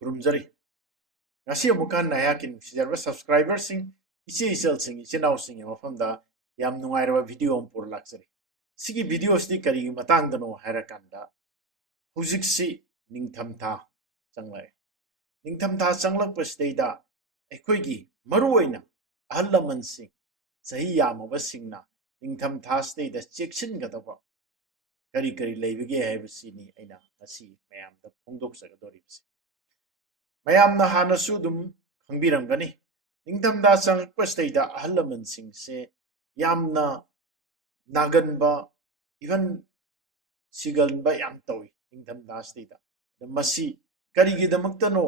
ꯈꯨꯔꯨꯝꯖꯔꯤ ꯉꯁꯤ ꯑꯃꯨꯛ ꯍꯟꯅ ꯑꯩꯍꯥꯛꯀꯤ ꯅꯨꯡꯁꯤꯖꯔꯕ ꯁꯕꯁꯀ꯭ꯔꯥꯏꯕꯔꯁꯤꯡ ꯏꯆꯦ ꯏꯆꯜꯁꯤꯡ ꯏꯆꯤꯟꯅꯥꯎꯁꯤꯡꯒꯤ ꯃꯐꯝꯗ ꯌꯥꯝ ꯅꯨꯡꯉꯥꯏꯔꯕ ꯚꯤꯗꯤꯑꯣ ꯑꯃ ꯄꯨꯔ ꯂꯥꯛꯆꯔꯤ ꯁꯤꯒꯤ ꯚꯤꯗꯤꯑꯣꯁꯤꯗꯤ ꯀꯔꯤꯒꯤ ꯃꯇꯥꯡꯗꯅꯣ ꯍꯥꯏꯔꯀꯥꯟꯗ ꯍꯧꯖꯤꯛꯁꯤ ꯅꯤꯡꯊꯝꯊꯥ ꯆꯪꯂꯛꯑꯦ ꯅꯤꯡꯊꯝꯊꯥ ꯆꯪꯂꯛꯄꯁꯤꯗꯩꯗ ꯑꯩꯈꯣꯏꯒꯤ ꯃꯔꯨꯑꯣꯏꯅ ꯑꯍꯜ ꯂꯃꯟꯁꯤꯡ ꯆꯍꯤ ꯌꯥꯝꯃꯕꯁꯤꯡꯅ ꯅꯤꯡꯊꯝꯊꯥꯁꯤꯗꯩꯗ ꯆꯦꯛꯁꯤꯟꯒꯗꯕ ꯀꯔꯤ ꯀꯔꯤ ꯂꯩꯕꯒꯦ ꯍꯥꯏꯕꯁꯤꯅꯤ ꯑꯩꯅ ꯉꯁꯤ ꯃꯌꯥꯝꯗ ꯐꯣꯡꯗꯣꯛꯆꯒꯗꯧꯔꯤꯕꯁꯤ ꯃꯌꯥꯝꯅ ꯍꯥꯟꯅꯁꯨ ꯑꯗꯨꯝ ꯈꯪꯕꯤꯔꯝꯒꯅꯤ ꯅꯤꯡꯊꯝꯊꯥ ꯆꯪꯂꯛꯄꯁꯤꯗꯩꯗ ꯑꯍꯜ ꯂꯃꯟꯁꯤꯡꯁꯦ ꯌꯥꯝꯅ ꯅꯥꯒꯟꯕ ꯏꯚꯟ ꯁꯤꯒꯟꯕ ꯌꯥꯝ ꯇꯧꯏ ꯅꯤꯡꯊꯝꯊꯥꯁꯤꯗꯩꯗ ꯃꯁꯤ ꯀꯔꯤꯒꯤꯗꯃꯛꯇꯅꯣ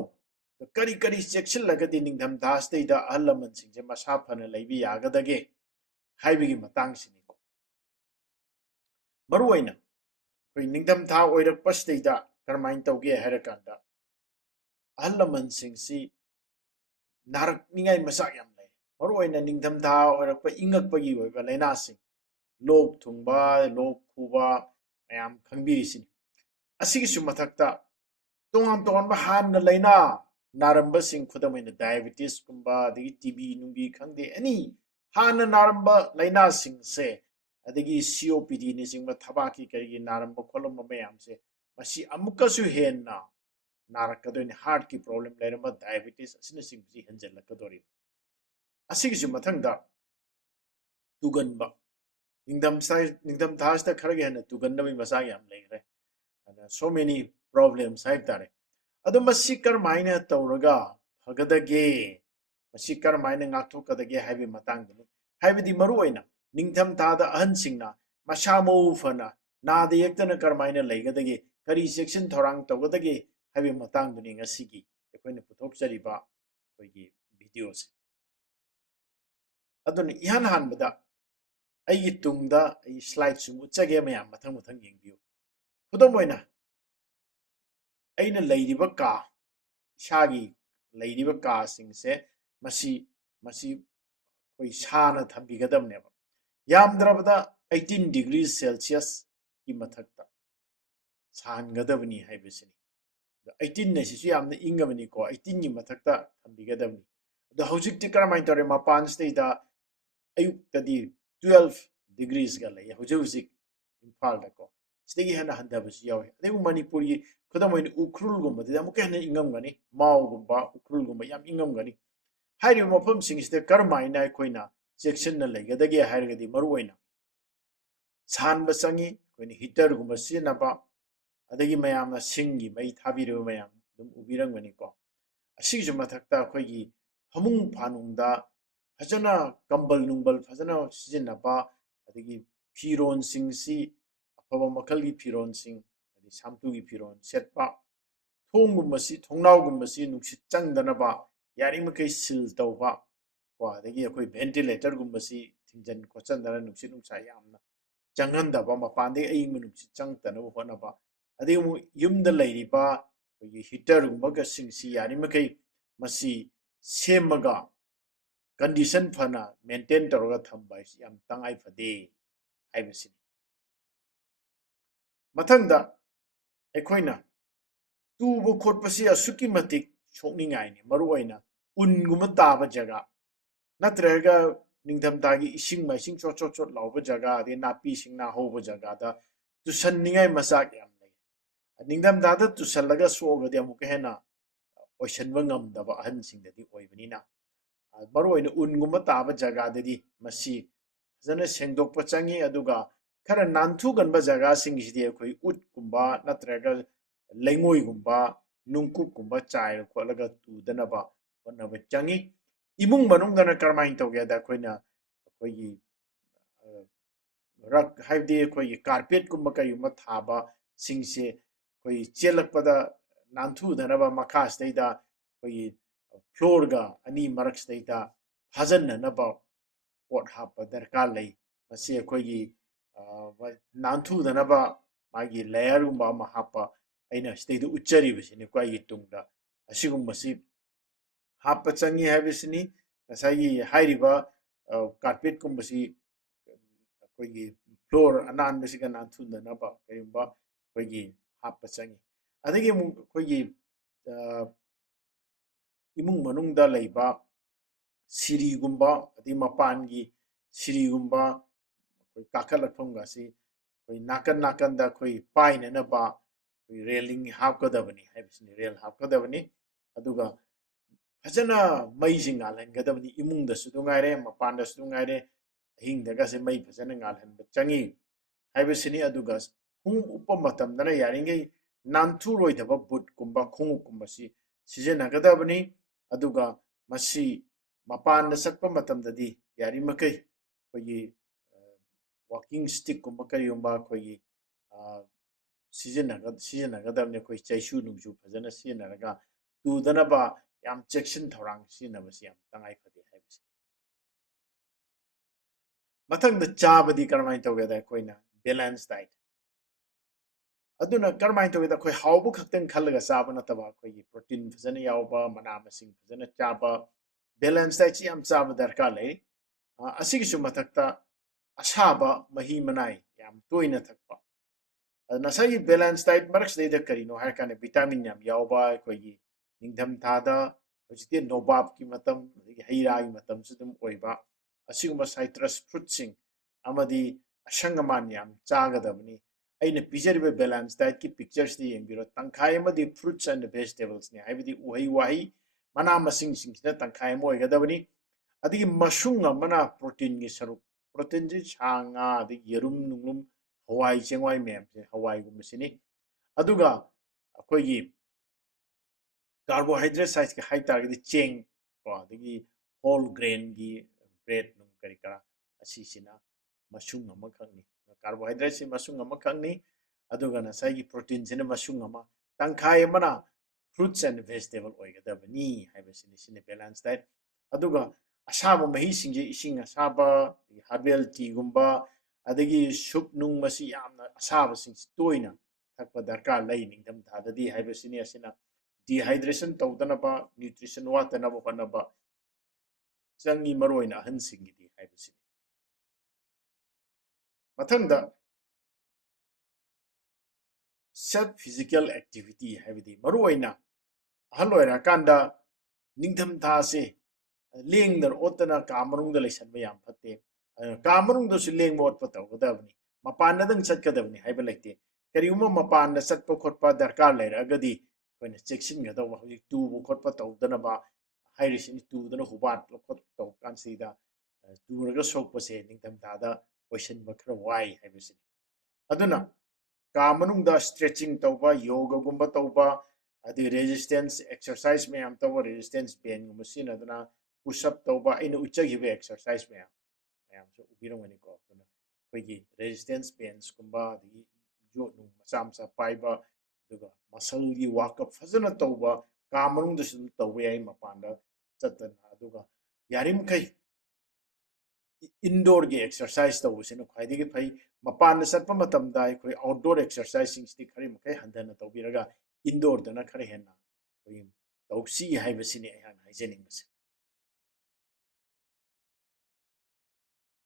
ꯀꯔꯤ ꯀꯔꯤ ꯆꯦꯛꯁꯤꯜꯂꯒꯗꯤ ꯅꯤꯡꯊꯝꯊꯥꯁꯤꯗꯩꯗ ꯑꯍꯜ ꯂꯃꯟꯁꯤꯡꯁꯦ ꯃꯁꯥ ꯐꯅ ꯂꯩꯕ ꯌꯥꯒꯗꯒꯦ ꯍꯥꯏꯕꯒꯤ ꯃꯇꯥꯡꯁꯤꯅꯤꯀꯣ ꯃꯔꯨꯑꯣꯏꯅ ꯑꯩꯈꯣꯏ ꯅꯤꯡꯊꯝꯊꯥ ꯑꯣꯏꯔꯛꯄꯁꯤꯗꯩꯗ ꯀꯔꯝꯍꯥꯏꯅ ꯇꯧꯒꯦ ꯍꯥꯏꯔꯀꯥꯟꯗ ꯑꯍꯜ ꯂꯃꯟꯁꯤꯡꯁꯤ ꯅꯥꯔꯛꯅꯤꯡꯉꯥꯏ ꯃꯆꯥꯛ ꯌꯥꯝ ꯂꯩ ꯃꯔꯨꯑꯣꯏꯅ ꯅꯤꯡꯊꯝꯊꯥ ꯑꯣꯏꯔꯛꯄ ꯏꯪꯉꯛꯄꯒꯤ ꯑꯣꯏꯕ ꯂꯥꯏꯅꯥꯁꯤꯡ ꯂꯣꯛ ꯊꯨꯡꯕ ꯂꯣꯛ ꯈꯨꯕ ꯃꯌꯥꯝ ꯈꯪꯕꯤꯔꯤꯁꯤꯅꯤ ꯑꯁꯤꯒꯤꯁꯨ ꯃꯊꯛꯇ ꯇꯣꯉꯥꯟ ꯇꯣꯉꯥꯟꯕ ꯍꯥꯟꯅ ꯂꯥꯏꯅꯥ ꯅꯥꯔꯝꯕꯁꯤꯡ ꯈꯨꯗꯝ ꯑꯣꯏꯅ ꯗꯥꯏꯕꯦꯇꯤꯁꯀꯨꯝꯕ ꯑꯗꯒꯤ ꯇꯤꯕꯤ ꯅꯨꯡꯕꯤ ꯈꯪꯗꯦ ꯑꯦꯅꯤ ꯍꯥꯟꯅ ꯅꯥꯔꯝꯕ ꯂꯥꯏꯅꯥꯁꯤꯡꯁꯦ ꯑꯗꯒꯤ COPDꯅꯆꯤꯡꯕ ꯊꯕꯥꯛꯀꯤ ꯀꯔꯤꯒꯤ ꯅꯥꯔꯝꯕ ꯈꯣꯠꯂꯝꯕ ꯃꯌꯥꯝꯁꯦ ꯃꯁꯤ ꯑꯃꯨꯛꯀꯁꯨ ꯍꯦꯟꯅ ꯅꯥꯔꯛꯀꯗꯣꯏꯅꯤ ꯍꯥꯔꯠꯀꯤ ꯄ꯭ꯔꯣꯕ꯭ꯂꯦꯝ ꯂꯩꯔꯝꯕ ꯗꯥꯏꯕꯦꯇꯤꯁ ꯑꯁꯤꯅꯆꯤꯡꯕꯁꯤ ꯍꯦꯟꯖꯜꯂꯛꯀꯗꯧꯔꯤꯕ ꯑꯁꯤꯒꯤꯁꯨ ꯃꯊꯪꯗ ꯇꯨꯒꯟꯕ ꯅꯤꯡꯊꯝꯊꯥꯁꯤꯗ ꯈꯔꯒ ꯍꯦꯟꯅ ꯇꯨꯒꯟꯅꯕꯒꯤ ꯃꯆꯥꯛ ꯌꯥꯝ ꯂꯩꯈ꯭ꯔꯦ ꯑꯗ ꯁꯣ ꯃꯦꯅꯤ ꯄ꯭ꯔꯣꯕ꯭ꯂꯦꯝꯁ ꯍꯥꯏꯕ ꯇꯥꯔꯦ ꯑꯗꯣ ꯃꯁꯤ ꯀꯔꯝꯍꯥꯏꯅ ꯇꯧꯔꯒ ꯐꯒꯗꯒꯦ ꯃꯁꯤ ꯀꯔꯝꯍꯥꯏꯅ ꯉꯥꯛꯊꯣꯛꯀꯗꯒꯦ ꯍꯥꯏꯕꯒꯤ ꯃꯇꯥꯡꯗꯅꯤ ꯍꯥꯏꯕꯗꯤ ꯃꯔꯨꯑꯣꯏꯅ ꯅꯤꯡꯊꯝꯊꯥꯗ ꯑꯍꯟꯁꯤꯡꯅ ꯃꯁꯥ ꯃꯎ ꯐꯅ ꯅꯥꯗ ꯌꯦꯛꯇꯅ ꯀꯔꯝꯍꯥꯏꯅ ꯂꯩꯒꯗꯒꯦ ꯀꯔꯤ ꯆꯦꯛꯁꯤꯟ ꯊꯧꯔꯥꯡ ꯇꯧꯒꯗꯒꯦ ꯍꯥꯏꯕꯒꯤ ꯃꯇꯥꯡꯗꯨꯅꯤ ꯉꯁꯤꯒꯤ ꯑꯩꯈꯣꯏꯅ ꯄꯨꯊꯣꯛꯆꯔꯤꯕ ꯑꯩꯈꯣꯏꯒꯤ ꯚꯤꯗꯤꯑꯣꯁꯦ ꯑꯗꯨꯅ ꯏꯍꯥꯟ ꯍꯥꯟꯕꯗ ꯑꯩꯒꯤ ꯇꯨꯡꯗ ꯑꯩ ꯁ꯭ꯂꯥꯏꯗꯁꯨ ꯎꯠꯆꯒꯦ ꯃꯌꯥꯝ ꯃꯊꯪ ꯃꯊꯪ ꯌꯦꯡꯕꯤꯌꯨ ꯈꯨꯗꯝ ꯑꯣꯏꯅ ꯑꯩꯅ ꯂꯩꯔꯤꯕ ꯀꯥ ꯏꯁꯥꯒꯤ ꯂꯩꯔꯤꯕ ꯀꯥꯁꯤꯡꯁꯦ ꯃꯁꯤ ꯑꯩꯈꯣꯏ ꯁꯥꯅ ꯊꯝꯕꯤꯒꯗꯕꯅꯦꯕ ꯌꯥꯝꯗ꯭ꯔꯕꯗ 18 ꯗꯤꯒ꯭ꯔꯤ ꯁꯦꯜꯁꯤꯌꯁꯀꯤ ꯃꯊꯛꯇ ꯁꯥꯍꯟꯒꯗꯕꯅꯤ ꯍꯥꯏꯕꯁꯤꯅꯤ ꯑꯗꯣ 18 ꯑꯁꯤꯁꯨ ꯌꯥꯝꯅ ꯏꯪꯉꯕꯅꯤꯀꯣ 18ꯒꯤ ꯃꯊꯛꯇ ꯊꯝꯕꯤꯒꯗꯕꯅꯤ ꯑꯗꯣ ꯍꯧꯖꯤꯛꯇꯤ ꯀꯔꯝꯍꯥꯏꯅ ꯇꯧꯔꯦ ꯃꯄꯥꯟꯁꯤꯗꯩꯗ ꯑꯌꯨꯛꯇꯗꯤ 12 ꯗꯤꯒ꯭ꯔꯤꯁꯒ ꯂꯩ ꯍꯧꯖꯤꯛ ꯏꯝꯐꯥꯜꯗꯀꯣ ꯁꯤꯗꯒꯤ ꯍꯦꯟꯅ ꯍꯟꯊꯕꯁꯨ ꯌꯥꯎꯏ ꯑꯗꯩ ꯃꯅꯤꯄꯨꯔꯒꯤ ꯈꯨꯗꯝ ꯑꯣꯏꯅ ꯎꯈ꯭ꯔꯨꯜꯒꯨꯝꯕꯗꯗꯤ ꯑꯃꯨꯛꯀ ꯍꯦꯟꯅ ꯏꯪꯉꯝꯒꯅꯤ ꯃꯥꯎꯒꯨꯝꯕ ꯎꯈ꯭ꯔꯨꯜꯒꯨꯝꯕ ꯌꯥꯝ ꯏꯪꯉꯝꯒꯅꯤ ꯍꯥꯏꯔꯤꯕ ꯃꯐꯝꯁꯤꯡꯁꯤꯗ ꯀꯔꯝꯍꯥꯏꯅ ꯑꯩꯈꯣꯏꯅ ꯆꯦꯛꯁꯤꯟꯅ ꯂꯩꯒꯗꯒꯦ ꯍꯥꯏꯔꯒꯗꯤ ꯃꯔꯨꯑꯣꯏꯅ ꯁꯥꯍꯟꯕ ꯆꯪꯏ ꯑꯩꯈꯣꯏꯅ ꯍꯤꯇꯔꯒꯨꯝꯕ ꯁꯤꯖꯤꯟꯅꯕ ꯑꯗꯒꯤ ꯃꯌꯥꯝꯅ ꯁꯤꯡꯒꯤ ꯃꯩ ꯊꯥꯕꯤꯔꯤꯕ ꯃꯌꯥꯝ ꯑꯗꯨꯝ ꯎꯕꯤꯔꯝꯒꯅꯤꯀꯣ ꯑꯁꯤꯒꯤꯁꯨ ꯃꯊꯛꯇ ꯑꯩꯈꯣꯏꯒꯤ ꯐꯃꯨꯡ ꯐꯥꯅꯨꯡꯗ ꯐꯖꯅ ꯀꯝꯕꯜ ꯅꯨꯡꯕꯜ ꯐꯖꯅ ꯁꯤꯖꯤꯟꯅꯕ ꯑꯗꯒꯤ ꯐꯤꯔꯣꯟꯁꯤꯡꯁꯤ ꯑꯐꯕ ꯃꯈꯜꯒꯤ ꯐꯤꯔꯣꯟꯁꯤꯡ ꯑꯗꯩ ꯁꯥꯝꯇꯨꯒꯤ ꯐꯤꯔꯣꯟ ꯁꯦꯠꯄ ꯊꯣꯡꯒꯨꯝꯕꯁꯤ ꯊꯣꯡꯅꯥꯎꯒꯨꯝꯕꯁꯤ ꯅꯨꯡꯁꯤꯠ ꯆꯪꯗꯅꯕ ꯌꯥꯔꯤꯃꯈꯩ ꯁꯤꯜ ꯇꯧꯕ ꯀꯣ ꯑꯗꯒꯤ ꯑꯩꯈꯣꯏ ꯚꯦꯟꯇꯤꯂꯦꯇꯔꯒꯨꯝꯕꯁꯤ ꯊꯤꯡꯖꯤꯟ ꯈꯣꯠꯆꯟꯗꯅ ꯅꯨꯡꯁꯤꯠ ꯅꯨꯡꯁꯥ ꯌꯥꯝꯅ ꯆꯪꯍꯟꯗꯕ ꯃꯄꯥꯟꯗꯒꯤ ꯑꯏꯪꯕ ꯅꯨꯡꯁꯤꯠ ꯆꯪꯉꯛꯇꯅꯕ ꯍꯣꯠꯅꯕ ꯑꯗꯒꯤ ꯑꯃꯨꯛ ꯌꯨꯝꯗ ꯂꯩꯔꯤꯕ ꯑꯩꯈꯣꯏꯒꯤ ꯍꯤꯇꯔꯒꯨꯝꯕꯁꯤꯡꯁꯤ ꯌꯥꯔꯤꯃꯈꯩ ꯃꯁꯤ ꯁꯦꯝꯃꯒ ꯀꯟꯗꯤꯁꯟ ꯐꯅ ꯃꯦꯟꯇꯦꯟ ꯇꯧꯔꯒ ꯊꯝꯕ ꯍꯥꯏꯁꯤ ꯌꯥꯝ ꯇꯉꯥꯏ ꯐꯗꯦ ꯍꯥꯏꯕꯁꯤꯅꯤ ꯃꯊꯪꯗ ꯑꯩꯈꯣꯏꯅ ꯇꯨꯕ ꯈꯣꯠꯄꯁꯤ ꯑꯁꯨꯛꯀꯤ ꯃꯇꯤꯛ ꯁꯣꯛꯅꯤꯡꯉꯥꯏꯅꯤ ꯃꯔꯨꯑꯣꯏꯅ ꯎꯟꯒꯨꯝꯕ ꯇꯥꯕ ꯖꯒꯥ ꯅꯠꯇ꯭ꯔꯒ ꯅꯤꯡꯊꯝꯊꯥꯒꯤ ꯏꯁꯤꯡ ꯃꯥꯏꯁꯤꯡ ꯆꯣꯠ ꯆꯣꯠ ꯆꯣꯠ ꯂꯥꯎꯕ ꯖꯒꯥ ꯑꯗꯩ ꯅꯥꯄꯤ ꯁꯤꯡꯅꯥ ꯍꯧꯕ ꯖꯒꯥꯗ ꯇꯨꯁꯟꯅꯤꯡꯉꯥꯏ ꯃꯆꯥꯛ ꯌꯥꯝ ꯂꯩ ꯅꯤꯡꯊꯝꯊꯥꯗ ꯇꯨꯁꯜꯂꯒ ꯁꯣꯛꯑꯒꯗꯤ ꯑꯃꯨꯛꯀ ꯍꯦꯟꯅ ꯑꯣꯏꯁꯟꯕ ꯉꯝꯗꯕ ꯑꯍꯟꯁꯤꯡꯗꯗꯤ ꯑꯣꯏꯕꯅꯤꯅ ꯃꯔꯨꯑꯣꯏꯅ ꯎꯟꯒꯨꯝꯕ ꯇꯥꯕ ꯖꯒꯥꯗꯗꯤ ꯃꯁꯤ ꯐꯖꯅ ꯁꯦꯡꯗꯣꯛꯄ ꯆꯪꯏ ꯑꯗꯨꯒ ꯈꯔ ꯅꯥꯟꯊꯨꯒꯟꯕ ꯖꯒꯥꯁꯤꯡꯁꯤꯗꯤ ꯑꯩꯈꯣꯏ ꯎꯠꯀꯨꯝꯕ ꯅꯠꯇ꯭ꯔꯒ ꯂꯩꯉꯣꯏꯒꯨꯝꯕ ꯅꯨꯡꯀꯨꯞꯀꯨꯝꯕ ꯆꯥꯏꯔ ꯈꯣꯠꯂꯒ ꯇꯨꯗꯅꯕ ꯍꯣꯠꯅꯕ ꯆꯪꯏ ꯏꯃꯨꯡ ꯃꯅꯨꯡꯗꯅ ꯀꯔꯝꯍꯥꯏꯅ ꯇꯧꯒꯦꯗ ꯑꯩꯈꯣꯏꯅ ꯑꯩꯈꯣꯏꯒꯤ ꯔꯛ ꯍꯥꯏꯕꯗꯤ ꯑꯩꯈꯣꯏꯒꯤ ꯀꯥꯔꯄꯦꯠꯀꯨꯝꯕ ꯀꯔꯤꯒꯨꯝꯕ ꯊꯥꯕꯁꯤꯡꯁꯦ ꯑꯩꯈꯣꯏ ꯆꯦꯜꯂꯛꯄꯗ ꯅꯥꯟꯊꯨꯗꯅꯕ ꯃꯈꯥꯁꯤꯗꯩꯗ ꯑꯩꯈꯣꯏꯒꯤ ꯐ꯭ꯂꯣꯔꯒ ꯑꯅꯤ ꯃꯔꯛꯁꯤꯗꯩꯗ ꯐꯥꯖꯤꯟꯅꯅꯕ ꯄꯣꯠ ꯍꯥꯞꯄ ꯗꯔꯀꯥꯔ ꯂꯩ ꯃꯁꯤ ꯑꯩꯈꯣꯏꯒꯤ ꯅꯥꯟꯊꯨꯗꯅꯕ ꯃꯥꯒꯤ ꯂꯦꯌꯔꯒꯨꯝꯕ ꯑꯃ ꯍꯥꯞꯄ ꯑꯩꯅ ꯁꯤꯗꯩꯗ ꯎꯠꯆꯔꯤꯕꯁꯤꯅꯤꯀꯣ ꯑꯩꯒꯤ ꯇꯨꯡꯗ ꯑꯁꯤꯒꯨꯝꯕꯁꯤ ꯍꯥꯞꯄ ꯆꯪꯏ ꯍꯥꯏꯕꯁꯤꯅꯤ ꯉꯁꯥꯏꯒꯤ ꯍꯥꯏꯔꯤꯕ ꯀꯥꯔꯄꯦꯠꯀꯨꯝꯕꯁꯤ ꯑꯩꯈꯣꯏꯒꯤ ꯐ꯭ꯂꯣꯔ ꯑꯅꯥꯟꯕꯁꯤꯒ ꯅꯥꯟꯊꯨꯗꯅꯕ ꯀꯔꯤꯒꯨꯝꯕ ꯑꯩꯈꯣꯏꯒꯤ ꯍꯥꯞꯄ ꯆꯪꯏ ꯑꯗꯒꯤ ꯑꯃꯨꯛ ꯑꯩꯈꯣꯏꯒꯤ imung manungda leiba sirigumba adi mapangi sirigumba koi kakhalakpham si koi nakan nakan da koi paina na ba koi railing hapkadabani haibisini rail hapkadabani aduga fajana mai jing ngalhangadabani imung da su dungaire mapan da su dungaire hing daga se mai fajana ngalhan changi haibisini aduga khung uppa matam dana yaringe nantu roidaba but kumba khung kumba si sijenagadabani aduga masi mapan da satpa matam dadi yari makai koi walking stick kumba kari umba koi sijenagadabani koi chaisu nungju fajana sijenaraga tudanaba yam chection thorang sijenabasi yam tangai phade haibisi mathangda chabadi karamai tawgeda koina balance diet aduna karamai tawgeda koi haubu khaktan khallaga chaba nataba koi protein fajana yawba mana masing fajana chaba balance diet yam chaba darkar lei asigisu mathakta asaba mahi manai yam toina thakpa nasai balance diet marks de karino har kana vitamin yam yawba koi ꯡꯊꯝꯊꯥꯗ ꯍꯧꯖꯤꯛꯇꯤ ꯅꯣꯕꯥꯞꯀꯤ ꯃꯇꯝ ꯑꯗꯒꯤ ꯍꯩ ꯔꯥꯒꯤ ꯃꯇꯝꯁꯨ ꯑꯗꯨꯝ ꯑꯣꯏꯕ ꯑꯁꯤꯒꯨꯝꯕ ꯁꯥꯏꯇ꯭ꯔꯁ ꯐ꯭ꯔꯨꯠꯁꯤꯡ ꯑꯃꯗꯤ ꯑꯁꯪ ꯑꯃꯥꯟ ꯌꯥꯝ ꯆꯥꯒꯗꯕꯅꯤ ꯑꯩꯅ ꯄꯤꯖꯔꯤꯕ ꯕꯦꯂꯦꯟꯁ ꯗꯥꯏꯠꯀꯤ ꯄꯤꯛꯆꯔꯁꯤꯗ ꯌꯦꯡꯕꯤꯔꯣ ꯇꯪꯈꯥꯏ ꯑꯃꯗꯤ ꯐ꯭ꯔꯨꯠꯁ ꯑꯦꯟ ꯚꯦꯖꯤꯇꯦꯕꯜꯁꯅꯤ ꯍꯥꯏꯕꯗꯤ ꯎꯍꯩ ꯋꯥꯍꯩ ꯃꯅꯥ ꯃꯁꯤꯡꯁꯤꯡꯁꯤꯅ ꯇꯪꯈꯥꯏ ꯑꯃ ꯑꯣꯏꯒꯗꯕꯅꯤ ꯑꯗꯒꯤ ꯃꯁꯨꯡ ꯑꯃꯅ ꯄ꯭ꯔꯣꯇꯤꯟꯒꯤ ꯁꯔꯨꯛ ꯄ꯭ꯔꯣꯇꯤꯟꯁꯤ ꯁꯥ ꯉꯥ ꯑꯗꯒꯤ ꯌꯦꯔꯨꯝ ꯅꯨꯡꯂꯨꯝ ꯍꯋꯥꯏ ꯆꯦꯡꯋꯥꯏ ꯃꯌꯥꯝꯁꯦ ꯍꯋꯥꯏꯒꯨꯝꯕꯁꯤꯅꯤ ꯑꯗꯨꯒ ꯑꯩꯈꯣꯏꯒꯤ carbohydrate size ke hai targedi cheng ko adagi whole grain gi bread num kari kara asi sina masung ama khangni carbohydrate si masung ama khangni aduga na sai gi protein sina masung ama tangkhai amana fruits and vegetable oigadabani haibasini sine balance diet aduga asaba mahi singje ising asaba herbal tea gumba adagi soup nung masi yamna asaba sing toina thakpa darkar lai ningdam thadadi haibasini asina dehydration tꯧꯗꯅꯕ nutrition ꯋꯥꯠꯇꯅꯕ ꯍꯣꯠꯅꯕ ꯆꯪꯉꯤ ꯃꯔꯨꯑꯣꯏꯅ ꯑꯍꯟꯁꯤꯡꯒꯤꯗꯤ ꯍꯥꯏꯕꯁꯤꯅꯤ ꯃꯊꯪꯗ self physical activity haibidi maruoina ahal oirakanda ꯡꯊꯝꯊꯥꯁꯦ ꯂꯦꯡꯗꯅ ꯑꯣꯠꯇꯅ ꯀꯥ ꯃꯅꯨꯡꯗ ꯂꯩꯁꯟꯕ ꯌꯥꯝ ꯐꯠꯇꯦ ꯀꯥ ꯃꯅꯨꯡꯗꯁꯨ ꯂꯦꯡꯕ ꯑꯣꯠꯄ ꯇꯧꯒꯗꯕꯅꯤ ꯃꯄꯥꯟꯗꯪ ꯆꯠꯀꯗꯕꯅꯤ ꯍꯥꯏꯕ ꯂꯩꯇꯦ ꯀꯔꯤꯒꯨꯝꯕ ꯃꯄꯥꯟꯗ ꯆꯠꯄ ꯈꯣꯠꯄ ꯗꯔꯀꯥꯔ ꯂꯩꯔꯒꯗꯤ ꯑꯩꯈꯣꯏꯅ ꯆꯦꯛꯁꯤꯟꯒꯗꯧꯕ ꯍꯧꯖꯤꯛ ꯇꯨꯕ ꯈꯣꯠꯄ ꯇꯧꯗꯅꯕ ꯍꯥꯏꯔꯤꯁꯤꯅꯤ ꯇꯨꯗꯅ ꯍꯨꯕꯥꯠꯄ ꯈꯣꯠꯄ ꯇꯧꯕ ꯀꯥꯟꯁꯤꯗ ꯇꯨꯔꯒ ꯁꯣꯛꯄꯁꯦ ꯅꯤꯡꯊꯝꯊꯥꯗ ꯑꯣꯏꯁꯤꯟꯕ ꯈꯔ ꯋꯥꯏ ꯍꯥꯏꯕꯁꯤꯅꯤ ꯑꯗꯨꯅ ꯀꯥ ꯃꯅꯨꯡꯗ ꯁ꯭ꯇ꯭ꯔꯦꯆꯤꯡ ꯇꯧꯕ ꯌꯣꯒꯒꯨꯝꯕ ꯇꯧꯕ ꯑꯗꯒꯤ ꯔꯦꯖꯤꯁꯇꯦꯟꯁ ꯑꯦꯛꯁꯔꯁꯥꯏꯁ ꯃꯌꯥꯝ ꯇꯧꯕ ꯔꯦꯖꯤꯁꯇꯦꯟꯁ ꯕꯦꯟꯒꯨꯝꯕ ꯁꯤꯖꯤꯟꯅꯗꯅ ꯄꯨꯁꯑꯞ ꯇꯧꯕ ꯑꯩꯅ ꯎꯠꯆꯈꯤꯕ ꯑꯦꯛꯁꯔꯁꯥꯏꯁ ꯃꯌꯥꯝꯁꯨ ꯎꯕꯤꯔꯝꯒꯅꯤꯀꯣ ꯑꯗꯨꯅ ꯑꯩꯈꯣꯏꯒꯤ ꯔꯦꯖꯤꯁꯇꯦꯟꯁ ꯕꯦꯟꯁꯀꯨꯝꯕ ꯑꯗꯒꯤ ꯌꯣꯠ ꯅꯨꯡ ꯃꯆꯥ ꯃꯆꯥ ꯄꯥꯏꯕ ꯑꯗꯨꯒ ꯃꯁꯜꯒꯤ ꯋꯥꯔꯛꯑꯞ ꯐꯖꯅ ꯇꯧꯕ ꯀꯥ ꯃꯅꯨꯡꯗꯁꯨ ꯑꯗꯨꯝ ꯇꯧꯕ ꯌꯥꯏ ꯃꯄꯥꯟꯗ ꯆꯠꯇꯅ ꯑꯗꯨꯒ ꯌꯥꯔꯤꯃꯈꯩ indoor ge exercise to usina khwaidi ge phai mapan na satpa matam da khoi outdoor exercising sti khari makai handana to biraga indoor dana khare henna khoi tausi hai basini ayan haijening bas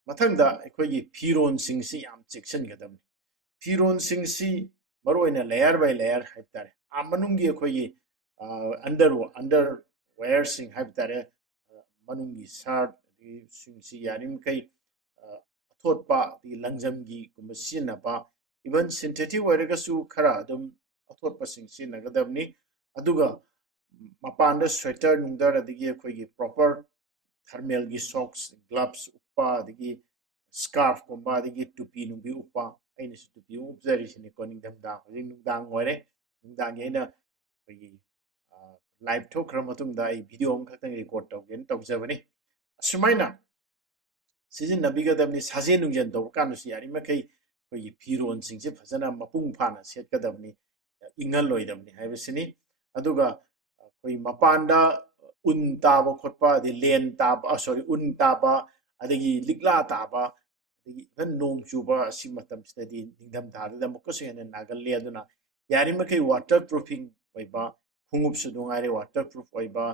mathang da khoi gi phiron sing si yam section gadam phiron sing si maroina layer by layer hai tare amanung gi khoi gi under wear sing hai tare manung gi shirt sing si yarim kai ꯑꯊꯣꯠꯄ ꯑꯗꯒꯤ ꯂꯪꯖꯝꯒꯤꯒꯨꯝꯕ ꯁꯤꯖꯤꯟꯅꯕ even synthetic ꯑꯣꯏꯔꯒꯁꯨ ꯈꯔ ꯑꯗꯨꯝ ꯑꯊꯣꯠꯄꯁꯤꯡ ꯁꯤꯖꯤꯟꯅꯒꯗꯕꯅꯤ ꯑꯗꯨꯒ ꯃꯄꯥꯟꯗ sweater ꯅꯨꯡꯗꯔ ꯑꯗꯒꯤ ꯑꯩꯈꯣꯏꯒꯤ proper ꯊꯔꯃꯦꯜꯒꯤ socks ꯒ꯭ꯂꯞꯁ ꯎꯞꯄ ꯑꯗꯒꯤ ꯁ꯭ꯀꯥꯔꯐꯀꯨꯝꯕ ꯑꯗꯒꯤ ꯇꯨꯄꯤ ꯅꯨꯡꯕꯤ ꯎꯞꯄ ꯑꯩꯅꯁꯨ ꯇꯨꯄꯤ ꯑꯃ ꯎꯞꯖꯔꯤꯁꯤꯅꯤꯀꯣ ꯅꯤꯡꯊꯝꯊꯥ ꯍꯧꯖꯤꯛ ꯅꯨꯡꯗꯥꯡ ꯑꯣꯏꯔꯦ ꯅꯨꯡꯗꯥꯡꯒꯤ ꯑꯩꯅ ꯑꯩꯈꯣꯏꯒꯤ ꯂꯥꯏꯚ ꯊꯣꯛꯈ꯭ꯔ ꯃꯇꯨꯡꯗ ꯑꯩ ꯚꯤꯗꯤꯑꯣ ꯑꯃꯈꯛꯇꯪ ꯔꯦꯀꯣꯔꯗ ꯇꯧꯒꯦꯅ ꯇꯧꯖꯕꯅꯤ ꯑꯁꯨꯃꯥꯏꯅ ꯁꯤꯖꯤꯟꯅꯕꯤꯒꯗꯕꯅꯤ ꯁꯥꯖꯦꯟ ꯅꯨꯡꯖꯦꯟ ꯇꯧꯕ ꯀꯥꯟꯗꯁꯨ ꯌꯥꯔꯤꯃꯈꯩ ꯑꯩꯈꯣꯏꯒꯤ ꯐꯤꯔꯣꯟꯁꯤꯡꯁꯦ ꯐꯖꯅ ꯃꯄꯨꯡ ꯐꯥꯅ ꯁꯦꯠꯀꯗꯕꯅꯤ ꯏꯪꯍꯜꯂꯣꯏꯗꯕꯅꯤ ꯍꯥꯏꯕꯁꯤꯅꯤ ꯑꯗꯨꯒ ꯑꯩꯈꯣꯏ ꯃꯄꯥꯟꯗ ꯎꯟ ꯇꯥꯕ ꯈꯣꯠꯄ ꯑꯗꯩ ꯂꯦꯟ ꯇꯥꯕ ꯁꯣꯔꯤ ꯎꯟ ꯇꯥꯕ ꯑꯗꯒꯤ ꯂꯤꯛꯂꯥ ꯇꯥꯕ ꯑꯗꯒꯤ ꯏꯚꯟ ꯅꯣꯡ ꯆꯨꯕ ꯑꯁꯤ ꯃꯇꯝꯁꯤꯗꯗꯤ ꯅꯤꯡꯊꯝꯊꯥꯗꯨꯗ ꯑꯃꯨꯛꯀꯁꯨ ꯍꯦꯟꯅ ꯅꯥꯒꯜꯂꯤ ꯑꯗꯨꯅ ꯌꯥꯔꯤꯃꯈꯩ ꯋꯥꯇꯔ ꯄ꯭ꯔꯨꯐꯤꯡ ꯑꯣꯏꯕ ꯈꯣꯡꯎꯞꯁꯨ ꯅꯨꯡꯉꯥꯏꯔꯦ ꯋꯥꯇꯔ ꯄ꯭ꯔꯨꯐ ꯑꯣꯏꯕ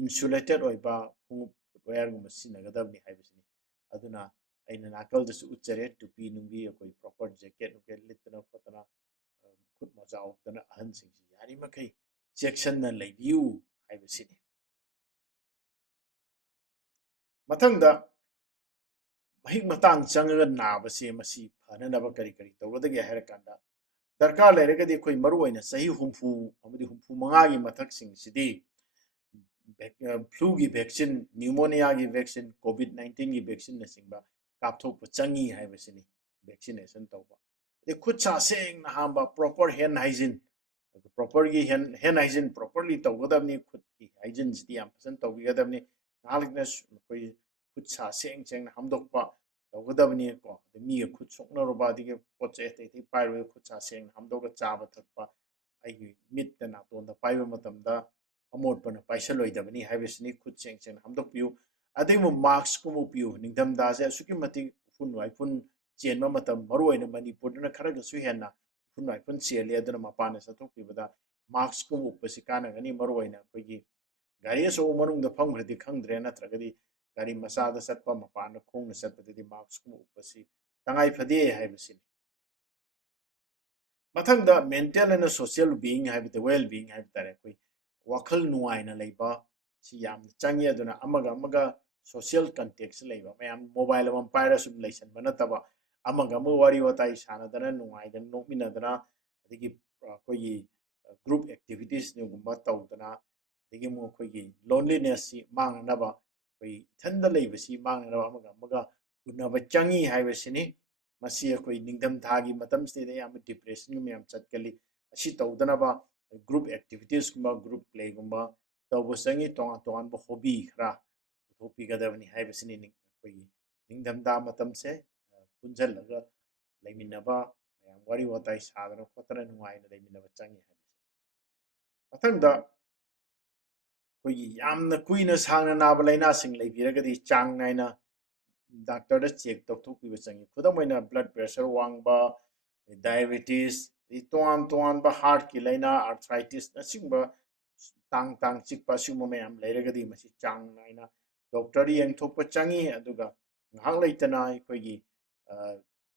ꯏꯟꯁꯨꯂꯦꯇꯦꯠ ꯑꯣꯏꯕ ꯈꯣꯡꯎꯞ ꯐꯨꯠꯋꯦꯌꯔꯒꯨꯝꯕ ꯁꯤꯖꯤꯟꯅꯒꯗꯕꯅꯤ ꯍꯥꯏꯕꯁꯤꯅꯤ ꯑꯗꯨꯅ ꯑꯩꯅ ꯅꯥꯀꯜꯗꯁꯨ ꯎꯠꯆꯔꯦ ꯇꯨꯄꯤ ꯅꯨꯡꯕꯤ ꯑꯩꯈꯣꯏ ꯄ꯭ꯔꯣꯄꯔ ꯖꯦꯀꯦꯠ ꯅꯨꯡꯀꯦꯠ ꯂꯤꯠꯇꯅ ꯈꯣꯠꯇꯅ ꯈꯨꯠ ꯃꯣꯖꯥ ꯎꯞꯇꯅ ꯑꯍꯟꯁꯤꯡꯁꯤ ꯌꯥꯔꯤꯃꯈꯩ ꯆꯦꯛꯁꯤꯟꯅ ꯂꯩꯕꯤꯌꯨ ꯍꯥꯏꯕꯁꯤꯅꯤ ꯃꯊꯪꯗ ꯃꯍꯤꯛ ꯃꯇꯥꯡ ꯆꯪꯉꯒ ꯅꯥꯕꯁꯦ ꯃꯁꯤ ꯐꯅꯅꯕ ꯀꯔꯤ ꯀꯔꯤ ꯇꯧꯒꯗꯒꯦ ꯍꯥꯏꯔꯀꯥꯟꯗ ꯗꯔꯀꯥꯔ ꯂꯩꯔꯒꯗꯤ ꯑꯩꯈꯣꯏ ꯃꯔꯨꯑꯣꯏꯅ ꯆꯍꯤ 60 ꯑꯃꯗꯤ 65ꯒꯤ ꯃꯊꯛꯁꯤꯡꯁꯤꯗꯤ ꯐ꯭ꯂꯨꯒꯤ ꯚꯦꯛꯁꯤꯟ, ꯅ꯭ꯌꯨꯃꯣꯅꯤꯌꯥꯒꯤ ꯚꯦꯛꯁꯤꯟ, ꯀꯣꯚꯤꯗ-19ꯒꯤ ꯚꯦꯛꯁꯤꯟꯅꯆꯤꯡꯕ ꯀꯥꯞꯊꯣꯛꯄ ꯆꯪꯉꯤ ꯍꯥꯏꯕꯁꯤꯅꯤ ꯚꯦꯛꯁꯤꯅꯦꯁꯟ ꯇꯧꯕ ꯑꯗꯩ ꯈꯨꯠ ꯁꯥ ꯁꯦꯡꯅ ꯍꯥꯝꯕ ꯄ꯭ꯔꯣꯄꯔ ꯍꯦꯟ ꯍꯥꯏꯖꯤꯟ ꯄ꯭ꯔꯣꯄꯔꯒꯤ ꯍꯦꯟ ꯍꯥꯏꯖꯤꯟ ꯄ꯭ꯔꯣꯄꯔꯂꯤ ꯇꯧꯒꯗꯕꯅꯤ ꯈꯨꯠꯀꯤ ꯍꯥꯏꯖꯤꯟꯁꯤꯗꯤ ꯌꯥꯝ ꯐꯖꯅ ꯇꯧꯕꯤꯒꯗꯕꯅꯤ ꯉꯥꯏꯍꯥꯛ ꯂꯩꯇꯅ ꯑꯩꯈꯣꯏ ꯈꯨꯠ ꯁꯥ ꯁꯦꯡꯅ ꯍꯥꯝꯗꯣꯛꯄ ꯇꯧꯒꯗꯕꯅꯤꯀꯣ ꯃꯤꯒ ꯈꯨꯠ ꯁꯣꯛꯅꯔꯨꯕ ꯑꯗꯒꯤ ꯄꯣꯠ ꯆꯩ ꯑꯇꯩ ꯑꯇꯩ ꯄꯥꯏꯔꯨꯕ ꯈꯨꯠ ꯁꯥ ꯁꯦꯡꯅ ꯍꯥꯝꯗꯣꯛꯑꯒ ꯆꯥꯕ ꯊꯛꯄ ꯑꯩꯒꯤ ꯃꯤꯠꯇ ꯅꯥꯇꯣꯟꯗ ꯄꯥꯏꯕ ꯃꯇꯝꯗ ꯑꯃꯣꯠꯄꯅ ꯄꯥꯏꯁꯜꯂꯣꯏꯗꯕꯅꯤ ꯍꯥꯏꯕꯁꯤꯅꯤ ꯈꯨꯠ ꯁꯦꯡꯅ ꯍꯥꯝꯗꯣꯛꯄꯤꯌꯨ ꯑꯗꯩꯃꯨꯛ ꯃꯥꯛꯁꯀꯨꯝꯕ ꯎꯞꯄꯤꯌꯨ ꯅꯤꯡꯊꯝꯊꯥꯁꯦ ꯑꯁꯨꯛꯀꯤ ꯃꯇꯤꯛ ꯎꯐꯨꯟ ꯋꯥꯏꯐꯨꯟ ꯆꯦꯟꯕ ꯃꯇꯝ ꯃꯔꯨꯑꯣꯏꯅ ꯃꯅꯤꯄꯨꯔꯗꯅ ꯈꯔꯒꯁꯨ ꯍꯦꯟꯅ ꯎꯐꯨꯟ ꯋꯥꯏꯐꯨꯟ ꯆꯦꯜꯂꯤ ꯑꯗꯨꯅ ꯃꯄꯥꯟꯗ ꯆꯠꯊꯣꯛꯄꯤꯕꯗ ꯃꯥꯛꯁꯀꯨꯝꯕ ꯎꯞꯄꯁꯤ ꯀꯥꯟꯅꯒꯅꯤ ꯃꯔꯨꯑꯣꯏꯅ ꯑꯩꯈꯣꯏꯒꯤ ꯒꯥꯔꯤ ꯑꯆꯧꯕ ꯃꯅꯨꯡꯗ ꯐꯝꯈ꯭ꯔꯗꯤ ꯈꯪꯗ꯭ꯔꯦ ꯅꯠꯇ꯭ꯔꯒꯗꯤ ꯒꯥꯔꯤ ꯃꯆꯥꯗ ꯆꯠꯄ ꯃꯄꯥꯟꯗ ꯈꯣꯡꯅ ꯆꯠꯄꯗꯗꯤ ꯃꯥꯛꯁꯀꯨꯝꯕ ꯎꯞꯄꯁꯤ ꯇꯉꯥꯏ ꯐꯗꯦ ꯍꯥꯏꯕꯁꯤꯅꯤ ꯃꯊꯪꯗ ꯃꯦꯟꯇꯦꯜ ꯑꯦꯟड ꯁꯣꯁꯤꯌꯦꯜ ꯕꯤయింግ ꯍꯥꯏꯕꯗꯤ ꯋꯦꯜ ꯕꯤయింగ్ ꯍꯥꯏꯕ ꯇꯥꯔꯦ ꯑꯩꯈꯣꯏ ꯋꯥꯈꯜ ꯅꯨꯡꯉꯥꯏꯅ ꯂꯩꯕ ꯁꯤ ꯌꯥꯝꯅ ꯆꯪꯉꯤ ꯑꯗꯨꯅ ꯑꯃꯒ ꯁꯣꯁꯤꯌꯦꯜ ꯀꯟꯇꯦꯛꯁ ꯂꯩꯕ ꯃꯌꯥꯝ ꯃꯣꯕꯥꯏꯜ ꯑꯃ ꯄꯥꯏꯔ ꯁꯨꯝ ꯂꯩꯁꯟꯕ ꯅꯠꯇꯕ ꯑꯃꯒ ꯋꯥꯔꯤ ꯋꯥꯇꯥꯏ ꯁꯥꯟꯅꯗꯅ ꯅꯨꯡꯉꯥꯏꯗꯅ ꯅꯣꯛꯃꯤꯟꯅꯗꯅ ꯑꯗꯒꯤ ꯑꯩꯈꯣꯏꯒꯤ ꯒ꯭ꯔꯨꯞ ꯑꯦꯛꯇꯤꯚꯤꯇꯤꯁꯅꯒꯨꯝꯕ ꯇꯧꯗꯅ ꯑꯗꯒꯤ ꯑꯃꯨꯛ ꯑꯩꯈꯣꯏꯒꯤ ꯂꯣꯟꯂꯤꯅꯦꯁꯁꯤ ꯃꯥꯡꯅꯅꯕ ꯑꯩꯈꯣꯏ ꯏꯊꯟꯗ ꯂꯩꯕꯁꯤ ꯃꯥꯡꯅꯅꯕ ꯑꯃꯒ ꯎꯅꯕ ꯆꯪꯉꯤ ꯍꯥꯏꯕꯁꯤꯅꯤ ꯃꯁꯤ ꯑꯩꯈꯣꯏ ꯅꯤꯡꯊꯝꯊꯥꯒꯤ ꯃꯇꯝꯁꯤꯗ ꯌꯥꯝꯅ ꯗꯤꯄ꯭ꯔꯦꯁꯟꯒꯨꯝꯕ ꯌꯥꯝ ꯆꯠꯀꯜꯂꯤ ꯑꯁꯤ ꯇꯧꯗꯅꯕ ꯒ꯭ꯔꯨꯞ ꯑꯦꯛꯇꯤꯚꯤꯇꯤꯁꯀꯨꯝꯕ ꯒ꯭ꯔꯨꯞ ꯄ꯭ꯂꯦꯒꯨꯝꯕ ꯇꯧꯕ ꯆꯪꯉꯤ ꯇꯣꯉꯥꯟ ꯇꯣꯉꯥꯟꯕ ꯍꯣꯕꯤ ꯈꯔ ꯄꯨꯊꯣꯛꯄꯤꯒꯗꯕꯅꯤ ꯍꯥꯏꯕꯁꯤꯅꯤ ꯑꯩꯈꯣꯏꯒꯤ ꯅꯤꯡꯊꯝꯊꯥ ꯃꯇꯝꯁꯦ ꯄꯨꯟꯁꯤꯜꯂꯒ ꯂꯩꯃꯤꯟꯅꯕ ꯃꯌꯥꯝ ꯋꯥꯔꯤ ꯋꯥꯇꯥꯏ ꯁꯥꯗꯅ ꯈꯣꯠꯇꯅ ꯅꯨꯡꯉꯥꯏꯅ ꯂꯩꯃꯤꯟꯅꯕ ꯆꯪꯉꯤ ꯍꯥꯏꯕꯁꯤ ꯃꯊꯪꯗ ꯑꯩꯈꯣꯏꯒꯤ ꯌꯥꯝꯅ ꯀꯨꯏꯅ ꯁꯥꯡꯅ ꯅꯥꯕ ꯂꯥꯏꯅꯥꯁꯤꯡ ꯂꯩꯕꯤꯔꯒꯗꯤ ꯆꯥꯡ ꯅꯥꯏꯅ ꯗꯥꯛꯇꯔꯗ ꯆꯦꯛ ꯇꯧꯊꯣꯛꯄꯤꯕ ꯆꯪꯉꯤ ꯈꯨꯗꯝ ꯑꯣꯏꯅ ꯕ꯭ꯂꯗ ꯄ꯭ꯔꯦꯁꯔ ꯋꯥꯡꯕ ꯗꯥꯏꯕꯦꯇꯤꯁ ꯇꯣꯉꯥꯟ ꯇꯣꯉꯥꯟꯕ ꯍꯥꯔꯠꯀꯤ ꯂꯥꯏꯅꯥ ꯑꯥꯔꯊ꯭ꯔꯥꯏꯇꯤꯁꯅꯆꯤꯡꯕ ꯇꯥꯡ ꯆꯤꯛꯄ ꯑꯁꯤꯒꯨꯝꯕ ꯃꯌꯥꯝ ꯂꯩꯔꯒꯗꯤ ꯃꯁꯤ ꯆꯥꯡ ꯅꯥꯏꯅ ꯗꯣꯛꯇꯔꯗ ꯌꯦꯡꯊꯣꯛꯄ ꯆꯪꯉꯤ ꯑꯗꯨꯒ ꯉꯥꯏꯍꯥꯛ ꯂꯩꯇꯅ ꯑꯩꯈꯣꯏꯒꯤ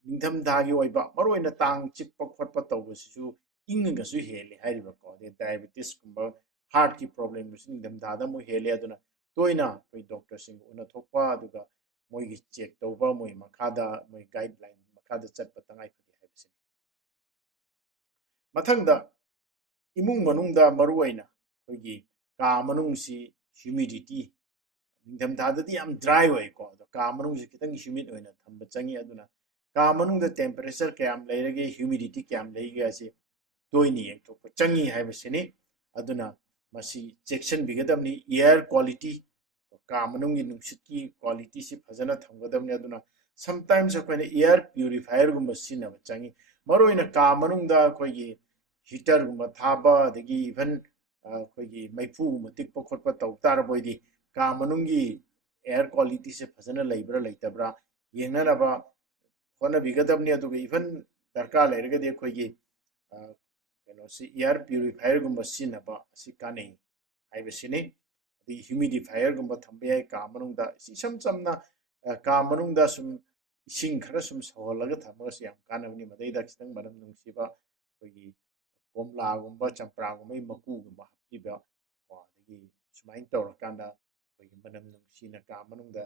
ꯅꯤꯡꯊꯝꯊꯥꯒꯤ ꯑꯣꯏꯕ ꯃꯔꯨꯑꯣꯏꯅ ꯇꯥꯡ ꯆꯤꯛꯄ ꯈꯣꯠꯄ ꯇꯧꯕꯁꯤꯁꯨ ꯏꯪꯉꯒꯁꯨ ꯍꯦꯜꯂꯤ ꯍꯥꯏꯔꯤꯕꯀꯣ ꯑꯗꯩ ꯗꯥꯏꯕꯦꯇꯤꯁꯀꯨꯝꯕ ꯍꯥꯔꯠꯀꯤ ꯄ꯭ꯔꯣꯕ꯭ꯂꯦꯝꯗꯨꯁꯨ ꯅꯤꯡꯊꯝꯊꯥꯗ ꯑꯃꯨꯛ ꯍꯦꯜꯂꯤ ꯑꯗꯨꯅ ꯇꯣꯏꯅ ꯑꯩꯈꯣꯏ ꯗꯣꯛꯇꯔꯁꯤꯡꯒ ꯎꯅꯊꯣꯛꯄ ꯑꯗꯨꯒ ꯃꯣꯏꯒꯤ ꯆꯦꯛ ꯇꯧꯕ ꯃꯣꯏ ꯃꯈꯥꯗ ꯃꯣꯏ ꯒꯥꯏꯗꯂꯥꯏꯟ ꯃꯈꯥꯗ ꯆꯠꯄ ꯇꯉꯥꯏ ꯐꯗꯦ ꯍꯥꯏꯕꯁꯤꯅꯤ ꯃꯊꯪꯗ ꯏꯃꯨꯡ ꯃꯅꯨꯡꯗ ꯃꯔꯨꯑꯣꯏꯅ ꯑꯩꯈꯣꯏꯒꯤ ꯀꯥ ꯃꯅꯨꯡꯁꯤ ꯍ꯭ꯌꯨꯃꯤꯗꯤꯇꯤ ꯅꯤꯡꯊꯝꯊꯥꯗꯗꯤ ꯌꯥꯝ ꯗ꯭ꯔꯥꯏ ꯑꯣꯏꯀꯣ ꯑꯗꯣ ꯀꯥ ꯃꯅꯨꯡꯁꯤ ꯈꯤꯇꯪ ꯍ꯭ꯌꯨꯃꯤꯠ ꯑꯣꯏꯅ ꯊꯝꯕ ꯆꯪꯉꯤ ꯑꯗꯨꯅ ꯀꯥ ꯃꯅꯨꯡꯗ ꯇꯦꯝꯄꯔꯦꯆꯔ ꯀꯌꯥꯝ ꯂꯩꯔꯒꯦ ꯍ꯭ꯌꯨꯃꯤꯗꯤꯇꯤ ꯀꯌꯥꯝ ꯂꯩꯒꯦ ꯑꯁꯤ ꯇꯣꯏꯅ ꯌꯦꯡꯊꯣꯛꯄ ꯆꯪꯉꯤ ꯍꯥꯏꯕꯁꯤꯅꯤ ꯑꯗꯨꯅ ꯃꯁꯤ ꯆꯦꯛꯁꯤꯟꯕꯤꯒꯗꯕꯅꯤ ꯏꯌꯔ ꯀ꯭ꯋꯥꯂꯤꯇꯤ ꯀꯥ ꯃꯅꯨꯡꯒꯤ ꯅꯨꯡꯁꯤꯠꯀꯤ ꯀ꯭ꯋꯥꯂꯤꯇꯤꯁꯤ ꯐꯖꯅ ꯊꯝꯒꯗꯕꯅꯤ ꯑꯗꯨꯅ ꯁꯝꯇꯥꯏꯝꯁ ꯑꯩꯈꯣꯏꯅ ꯏꯌꯔ ꯄ꯭ꯌꯨꯔꯤꯐꯥꯏꯌꯔꯒꯨꯝꯕ ꯁꯤꯖꯤꯟꯅꯕ ꯆꯪꯉꯤ ꯃꯔꯨꯑꯣꯏꯅ ꯀꯥ ꯃꯅꯨꯡꯗ ꯑꯩꯈꯣꯏꯒꯤ ꯍꯤꯇꯔꯒꯨꯝꯕ ꯊꯥꯕ ꯑꯗꯒꯤ ꯏꯚꯟ ꯑꯩꯈꯣꯏꯒꯤ ꯃꯩꯐꯨꯒꯨꯝꯕ ꯇꯤꯛꯄ ꯈꯣꯠꯄ ꯇꯧ ꯇꯥꯔꯕꯣꯏꯗꯤ ꯀꯥ ꯃꯅꯨꯡꯒꯤ ꯑꯦꯌꯔ ꯀ꯭ꯋꯥꯂꯤꯇꯤꯁꯦ ꯐꯖꯅ ꯂꯩꯕ꯭ꯔꯥ ꯂꯩꯇꯕ꯭ꯔꯥ ꯌꯦꯡꯅꯅꯕ ꯍꯣꯠꯅꯕꯤꯒꯗꯕꯅꯤ ꯑꯗꯨꯒ ꯏꯚꯟ ꯗꯔꯀꯥꯔ ꯂꯩꯔꯒꯗꯤ ꯑꯩꯈꯣꯏꯒꯤ ꯀꯩꯅꯣꯁꯤ ꯏꯌꯔ ꯄ꯭ꯌꯨꯔꯤꯐꯥꯏꯌꯔꯒꯨꯝꯕ ꯁꯤꯖꯤꯟꯅꯕ ꯑꯁꯤ ꯀꯥꯟꯅꯩ ꯍꯥꯏꯕꯁꯤꯅꯤ ꯑꯗꯒꯤ ꯍ꯭ꯌꯨꯃꯤꯗꯤꯐꯥꯏꯌꯔꯒꯨꯝꯕ ꯊꯝꯕ ꯌꯥꯏ ꯀꯥ ꯃꯅꯨꯡꯗ ꯏꯁꯝ ꯆꯝꯅ ꯀꯥ ꯃꯅꯨꯡꯗ ꯁꯨꯝ ꯏꯁꯤꯡ ꯈꯔ ꯁꯨꯝ ꯁꯧꯍꯜꯂꯒ ꯊꯝꯃꯒꯁꯨ ꯌꯥꯝ ꯀꯥꯟꯅꯕꯅꯤ ꯃꯗꯩꯗ ꯈꯤꯇꯪ ꯃꯅꯝ ꯅꯨꯡꯁꯤꯕ ꯑꯩꯈꯣꯏꯒꯤ ꯀꯣꯝꯂꯥꯒꯨꯝꯕ ꯆꯝꯄ꯭ꯔꯥꯒꯨꯝꯕꯒꯤ ꯃꯀꯨꯒꯨꯝꯕ ꯍꯥꯞꯄꯤꯕ ꯀꯣ ꯑꯗꯒꯤ ꯁꯨꯃꯥꯏꯅ ꯇꯧꯔꯀꯥꯟꯗ ꯑꯩꯈꯣꯏꯒꯤ ꯃꯅꯝ ꯅꯨꯡꯁꯤꯅ ꯀꯥ ꯃꯅꯨꯡꯗ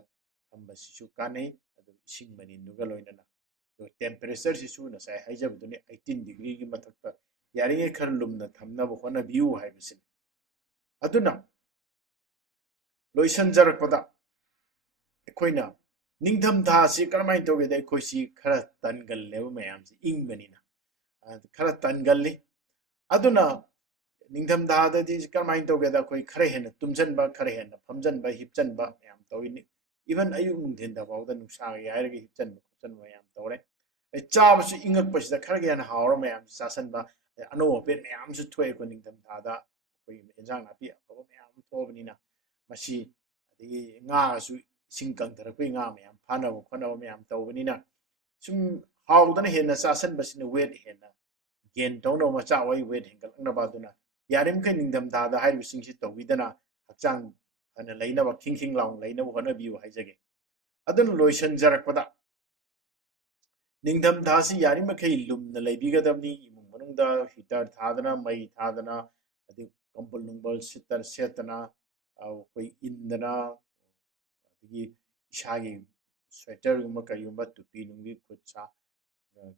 ꯊꯝꯕꯁꯤꯁꯨ ꯀꯥꯟꯅꯩ ꯑꯗꯨꯒ ꯏꯁꯤꯡ ꯃꯅꯤꯟꯗꯨꯒ ꯂꯣꯏꯅꯅ ꯑꯗꯨꯒ ꯇꯦꯝꯄꯔꯦꯆꯔꯁꯤꯁꯨ ꯉꯁꯥꯏ ꯍꯥꯏꯖꯕꯗꯨꯅꯤ 18 ꯗꯤꯒ꯭ꯔꯤꯒꯤ ꯃꯊꯛꯇ ꯌꯥꯔꯤꯉꯩ ꯈꯔ ꯂꯨꯝꯅ ꯊꯝꯅꯕ ꯍꯣꯠꯅꯕꯤꯌꯨ ꯍꯥꯏꯕꯁꯤꯅꯤ ꯑꯗꯨꯅ ꯂꯣꯏꯁꯤꯟꯖꯔꯛꯄꯗ ꯑꯩꯈꯣꯏꯅ ꯅꯤꯡꯊꯝꯊꯥꯁꯤ ꯀꯔꯝꯍꯥꯏꯅ ꯇꯧꯒꯦꯗ ꯑꯩꯈꯣꯏꯁꯤ ꯈꯔ ꯇꯟꯒꯜꯂꯦꯕ ꯃꯌꯥꯝꯁꯤ ꯏꯪꯕꯅꯤꯅ ꯈꯔ ꯇꯟꯒꯜꯂꯤ ꯑꯗꯨꯅ ꯅꯤꯡꯊꯝꯊꯥꯗꯗꯤ ꯀꯔꯝꯍꯥꯏꯅ ꯇꯧꯒꯦꯗ ꯑꯩꯈꯣꯏ ꯈꯔ ꯍꯦꯟꯅ ꯇꯨꯝꯁꯤꯟꯕ ꯈꯔ ꯍꯦꯟꯅ ꯐꯝꯖꯟꯕ ꯍꯤꯞꯆꯟꯕ ꯃꯌꯥꯝ ꯇꯧꯏ ꯏꯚꯟ ꯑꯌꯨꯛ ꯅꯨꯡꯊꯤꯟꯗ ꯐꯥꯎꯗ ꯅꯨꯡꯁꯥꯒ ꯌꯥꯏꯔꯒ ꯍꯤꯞꯆꯟꯕ ꯈꯣꯠꯆꯟꯕ ꯃꯌꯥꯝ ꯇꯧꯔꯦ ꯆꯥꯕꯁꯨ ꯏꯪꯉꯛꯄꯁꯤꯗ ꯈꯔ ꯍꯦꯟꯅ ꯍꯥꯎꯔ ꯃꯌꯥꯝꯁꯨ ꯆꯥꯁꯟꯕ ꯑꯅꯧ ꯑꯄꯦꯠ ꯃꯌꯥꯝꯁꯨ ꯊꯣꯛꯑꯦꯀꯣ ꯅꯤꯡꯊꯝꯊꯥꯗ ꯑꯩꯈꯣꯏꯒꯤ ꯏꯟꯖꯥꯡ ꯅꯥꯄꯤ ꯑꯐꯕ ꯃꯌꯥꯝ ꯊꯣꯛꯑꯕꯅꯤꯅ ꯃꯁꯤ ꯑꯗꯒꯤ ꯉꯥꯒꯁꯨ ꯏꯁꯤꯡ ꯀꯪꯊꯔꯛꯄꯒꯤ ꯉꯥ ꯃꯌꯥꯝ ꯐꯥꯅꯕ ꯈꯣꯠꯅꯕ ꯃꯌꯥꯝ ꯇꯧꯕꯅꯤꯅ ꯁꯨꯝ ꯍꯥꯎꯗꯅ ꯍꯦꯟꯅ ꯆꯥꯁꯟꯕꯁꯤꯅ ꯋꯦꯠ ꯍꯦꯟꯅ ꯒꯦꯟ ꯇꯧꯅꯕ ꯃꯆꯥ ꯑꯣꯏ ꯋꯦꯠ ꯍꯦꯟꯒꯠꯂꯛꯅꯕ ꯑꯗꯨꯅ ꯌꯥꯔꯤꯃꯈꯩ ꯅꯤꯡꯊꯝꯊꯥꯗ ꯍꯥꯏꯔꯤꯕꯁꯤꯡꯁꯤ ꯇꯧꯕꯤꯗꯅ ꯍꯛꯆꯥꯡ ꯐꯅ ꯂꯩꯅꯕ ꯈꯤꯡ ꯂꯥꯎꯅ ꯂꯩꯅꯕ ꯍꯣꯠꯅꯕꯤꯌꯨ ꯍꯥꯏꯖꯒꯦ ꯑꯗꯨꯅ ꯂꯣꯏꯁꯤꯟꯖꯔꯛꯄꯗ ꯅꯤꯡꯊꯝꯊꯥꯁꯤ ꯌꯥꯔꯤꯃꯈꯩ ꯂꯨꯝꯅ ꯂꯩꯕꯤꯒꯗꯕꯅꯤ ꯏꯃꯨꯡ ꯃꯅꯨꯡꯗ ꯍꯤꯇꯔ ꯊꯥꯗꯅ ꯃꯩ ꯊꯥꯗꯅ ꯑꯗꯩ ꯀꯝꯕꯜ ꯅꯨꯡꯕꯜ ꯁꯦꯠꯇꯅ ꯑꯩꯈꯣꯏ ꯏꯟꯗꯅ ꯑꯗꯒꯤ ꯏꯁꯥꯒꯤ ꯁ꯭ꯋꯦꯇꯔꯒꯨꯝꯕ ꯀꯔꯤꯒꯨꯝꯕ ꯇꯨꯄꯤ ꯅꯨꯡꯕꯤ ꯈꯨꯠ ꯁꯥ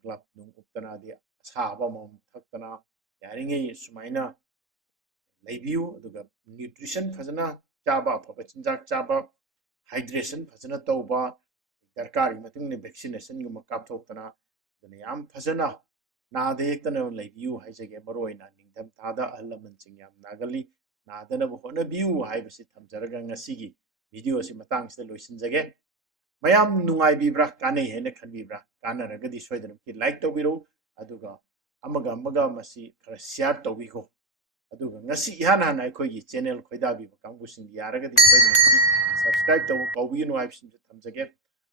ꯒ꯭ꯂꯞ ꯅꯨꯡ ꯎꯞꯇꯅꯗꯤ ꯑꯁꯥꯕ ꯑꯃꯃꯝ ꯊꯛꯇꯅ ꯌꯥꯔꯤꯉꯩ ꯁꯨꯃꯥꯏꯅ ꯂꯩꯕꯤꯌꯨ ꯑꯗꯨꯒ ꯅ꯭ꯌꯨꯇ꯭ꯔꯤꯁꯟ ꯐꯖꯅ ꯆꯥꯕ ꯑꯐꯕ ꯆꯤꯟꯖꯥꯛ ꯆꯥꯕ ꯍꯥꯏꯗ꯭ꯔꯦꯁꯟ ꯐꯖꯅ ꯇꯧꯕ ꯗꯔꯀꯥꯔꯒꯤ ꯃꯇꯨꯡ ꯏꯟꯅ ꯚꯦꯛꯁꯤꯅꯦꯁꯟꯒꯨꯝꯕ ꯀꯥꯞꯊꯣꯛꯇꯅ ꯑꯗꯨꯅ ꯌꯥꯝ ꯐꯖꯅ ꯅꯥꯗ ꯌꯦꯛꯇꯅ ꯂꯩꯕꯤꯌꯨ ꯍꯥꯏꯖꯒꯦ ꯃꯔꯨꯑꯣꯏꯅ ꯅꯤꯡꯊꯝꯊꯥꯗ ꯑꯍꯜ ꯂꯃꯟꯁꯤꯡ ꯌꯥꯝ ꯅꯥꯒꯜꯂꯤ ꯅꯥꯗꯅꯕ ꯍꯣꯠꯅꯕꯤꯌꯨ ꯍꯥꯏꯕꯁꯤ ꯊꯝꯖꯔꯒ ꯉꯁꯤꯒꯤ ꯚꯤꯗꯤꯑꯣꯁꯤ ꯃꯇꯥꯡꯁꯤꯗ ꯂꯣꯏꯁꯤꯟꯖꯒꯦ ꯃꯌꯥꯝ ꯅꯨꯡꯉꯥꯏꯕꯤꯕ꯭ꯔꯥ ꯀꯥꯟꯅꯩ ꯍꯥꯏꯅ ꯈꯟꯕꯤꯕ꯭ꯔꯥ ꯀꯥꯟꯅꯔꯒꯗꯤ ꯁꯣꯏꯗꯅꯃꯛꯀꯤ ꯂꯥꯏꯛ ꯇꯧꯕꯤꯔꯛꯎ ꯑꯗꯨꯒ ꯑꯃꯒ ꯃꯁꯤ ꯈꯔ ꯁꯤꯌꯥꯔ ꯇꯧꯕꯤꯈꯣ ꯑꯗꯨꯒ ꯉꯁꯤ ꯏꯍꯥꯟ ꯍꯥꯟꯅ ꯑꯩꯈꯣꯏꯒꯤ ꯆꯦꯅꯦꯜ ꯈꯣꯏꯗꯥꯕꯤꯕ ꯀꯥꯡꯕꯨꯁꯤꯡ ꯌꯥꯔꯒꯗꯤ ꯁꯣꯏꯗꯅꯃꯛꯀꯤ ꯁꯕꯁꯀ꯭ꯔꯥꯏꯕ ꯇꯧꯕ ꯀꯥꯎꯕꯤꯒꯅꯨ ꯍꯥꯏꯕꯁꯤꯡꯁꯨ ꯊꯝꯖꯒꯦ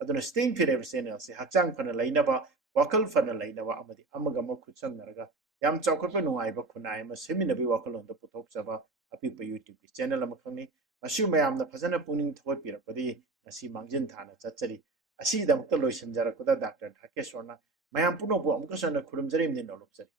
ꯑꯗꯨꯅ ꯁ꯭ꯇꯦꯌꯤꯡ ꯐꯤꯠ ꯍꯥꯏꯕ ꯆꯦꯅꯦꯜꯁꯦ ꯍꯛꯆꯥꯡ ꯐꯅ ꯂꯩꯅꯕ ꯋꯥꯈꯜ ꯐꯅ ꯂꯩꯅꯕ ꯑꯃꯗꯤ ꯑꯃꯒ ꯈꯨꯠꯁꯝꯅꯔꯒ ꯌꯥꯝ ꯆꯥꯎꯈꯠꯄ ꯅꯨꯡꯉꯥꯏꯕ ꯈꯨꯟꯅꯥꯏ ꯑꯃ ꯁꯦꯝꯃꯤꯟꯅꯕꯒꯤ ꯋꯥꯈꯜꯂꯣꯟꯗ ꯄꯨꯊꯣꯛꯆꯕ ꯑꯄꯤꯛꯄ ꯌꯨꯇ꯭ꯌꯨꯕꯀꯤ ꯆꯦꯅꯦꯜ ꯑꯃꯈꯛꯅꯤ ꯃꯁꯤ ꯃꯌꯥꯝꯅ ꯐꯖꯅ ꯄꯨꯛꯅꯤꯡ ꯊꯧꯒꯠꯄꯤꯔꯛꯄꯗꯒꯤ ꯉꯁꯤ ꯃꯥꯡꯖꯤꯟ ꯊꯥꯅ ꯆꯠꯆꯔꯤ ꯑꯁꯤꯒꯤꯗꯃꯛꯇ ꯂꯣꯏꯁꯤꯟꯖꯔꯛꯄꯗ ꯗꯥꯛꯇꯔ ꯙꯥꯀꯦꯁ꯭ꯋꯔꯅ ꯃꯌꯥꯝ ꯄꯨꯝꯅꯃꯛꯄꯨ ꯑꯃꯨꯛꯀꯁꯨ ꯍꯟꯅ ꯈꯨꯔꯨꯝꯖꯔꯤꯕꯅꯤ ꯅꯣꯂꯨꯞꯆꯔꯤ